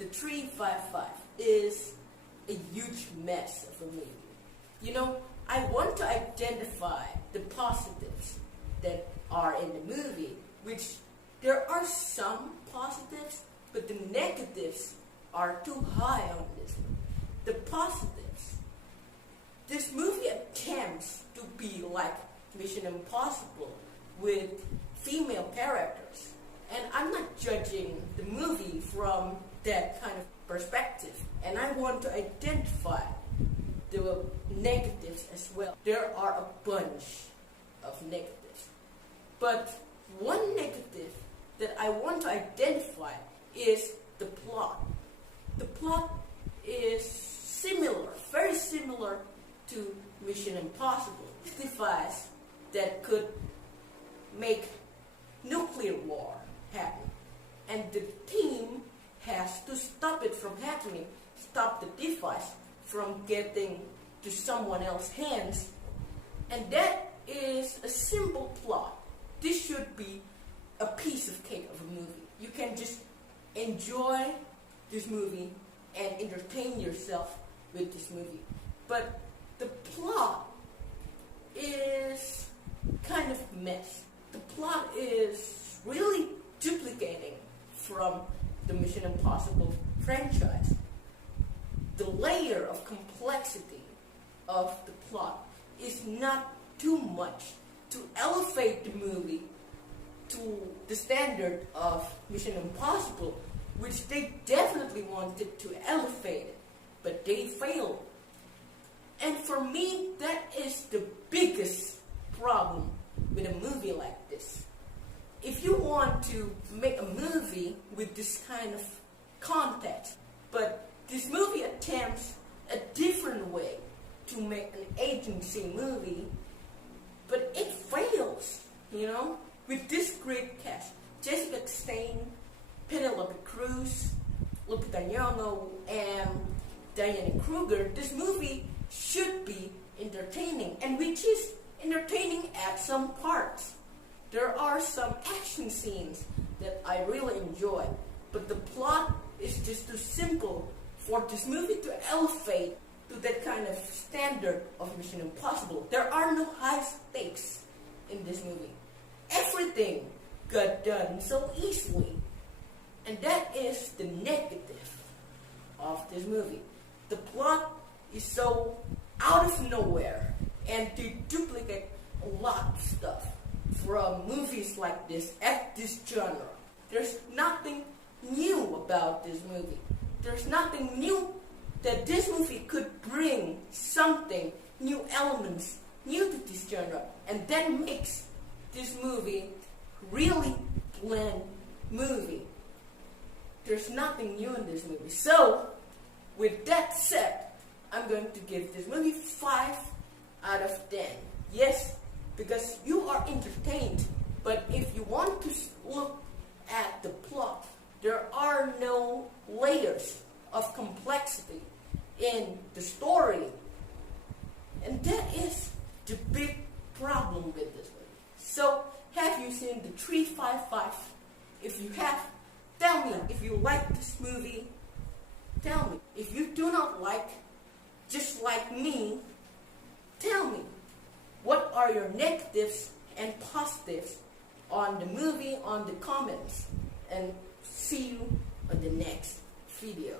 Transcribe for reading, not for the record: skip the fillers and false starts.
The 355 is a huge mess of a movie. You know, I want to identify the positives that are in the movie, which there are some positives, but the negatives are too high on this one. The positives. This movie attempts to be like Mission Impossible with female characters. And I'm not judging the movie from that kind of perspective. And I want to identify the negatives as well. There are a bunch of negatives. But one negative that I want to identify is the plot. The plot is similar, very similar to Mission Impossible. Device that could make nuclear war happen. And the team has to stop it from happening, stop the device from getting to someone else's hands. And that is a simple plot. This should be a piece of cake of a movie. You can just enjoy this movie and entertain yourself with this movie. But the plot is kind of mess. The plot is really duplicating from the Mission Impossible franchise. The layer of complexity of the plot is not too much to elevate the movie to the standard of Mission Impossible, which they definitely wanted to elevate it, but they failed. And for me, that is the biggest problem with a movie like this. If you want to make a movie with this kind of context, but this movie attempts a different way to make an agency movie, but it fails, you know? With this great cast, Jessica Chastain, Penelope Cruz, Lupita Nyong'o, and Diane Kruger, this movie should be entertaining, and which is entertaining at some parts. There are some action scenes that I really enjoy, but the plot is just too simple for this movie to elevate to that kind of standard of Mission Impossible. There are no high stakes in this movie. Everything got done so easily, and that is the negative of this movie. The plot is so out of nowhere, and they duplicate a lot of stuff from movies like this at this genre. There's nothing new about this movie. There's nothing new that this movie could bring something, new elements, new to this genre, and that makes this movie really bland movie. There's nothing new in this movie. So, with that said, I'm going to give this movie 5 out of 10. Yes, because you are entertained, but if you want to look at the plot, there are no layers of complexity in the story. And that is the big problem with this movie. So, have you seen the 355? If you have, tell me. If you like this movie, tell me. If you do not like, just like me, tell me. What are your negatives and positives on the movie, on the comments? And see you on the next video.